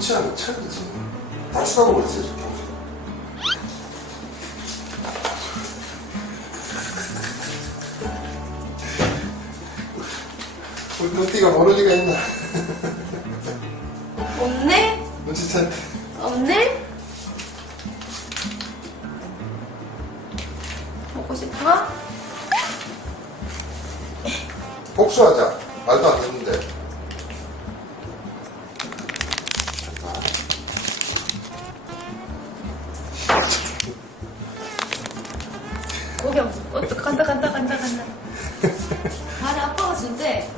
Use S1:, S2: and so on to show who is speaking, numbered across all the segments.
S1: 책이지. 다시 나오고 있어요, 지금. 우리 눈띠가 모를 리가 있나?
S2: 없네?
S1: 눈치챘대.
S2: 없네? 먹고 싶어?
S1: 복수하자. 말도 안 되는데.
S2: 어. 어, 또 간다, 간다, 간다, 간다. 발이 아파가 진대.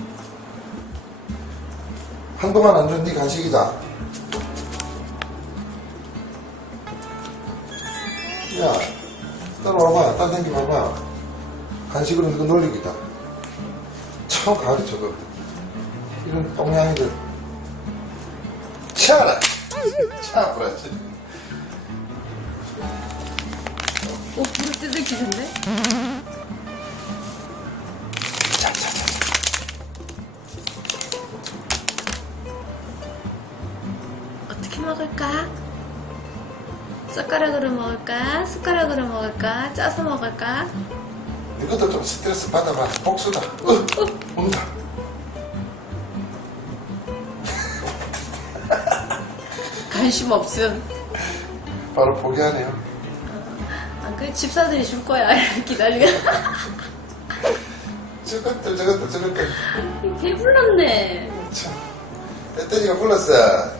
S1: 한동안 안 준 네 간식이다. 야, 따라와봐. 딴 생기 봐봐. 간식으로 이거 놀리기다. 처음 가르쳐, 저거. 이런 똥냥이들. 치아라! 치아부라지.
S2: 오, 불을 뜯을 기세인데? 어떻게 먹을까? 숟가락으로 먹을까? 숟가락으로 먹을까? 짜서 먹을까?
S1: 이것도 좀 스트레스 받아봐. 복수다. 어, 어, 온다.
S2: 관심 없음.
S1: 바로 포기하네요.
S2: 아, 그 집사들이 줄 거야. 기다리면.
S1: 저것들, 저것들, 저것들.
S2: 배불렀네.
S1: 참. 배터리가 불렀어.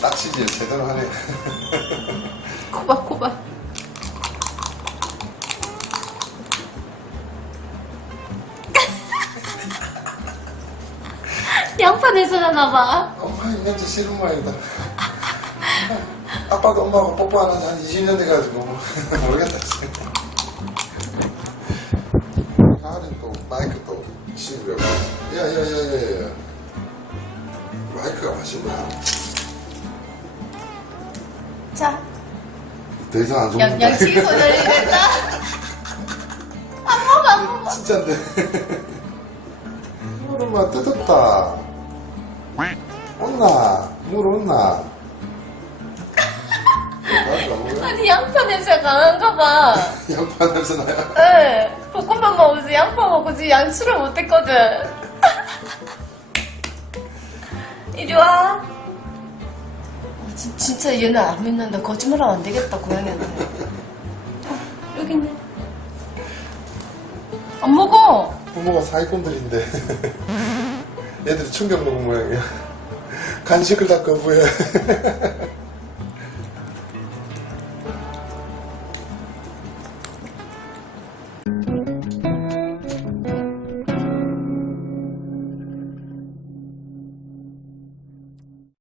S1: 낚시질 제대로 하네.
S2: 코박코박. 양판에서 나나봐.
S1: 엄마 이 냄새 싫은 모양이다. 아빠도 엄마하고 뽀뽀하는 지한 20년 돼가지고 모르겠다. 가을엔 또 마이크 또 씌우려고. 야야야야야. 마이크가 맛있나?
S2: 자,
S1: 더 이상 안
S2: 양,
S1: 좋은데.
S2: 양치기 소절이 됐다. 안 먹어, 안 먹어.
S1: 진짠데. 막 뜯었다. 온나? 물 온나?
S2: 아니, 양파 냄새 강한가 봐.
S1: 양파 냄새 나요?
S2: 네. 볶음밥 먹으면서 양파 먹고 지금 양치를 못했거든. 이리 와. 어, 진, 진짜 얘는 안 믿는다. 거짓말하면 안 되겠다, 고양이한테. 어, 여기 있네. 안 먹어.
S1: 부모가 사기꾼들인데. 얘들이 충격 먹은 모양이야. 간식을 다 거부해.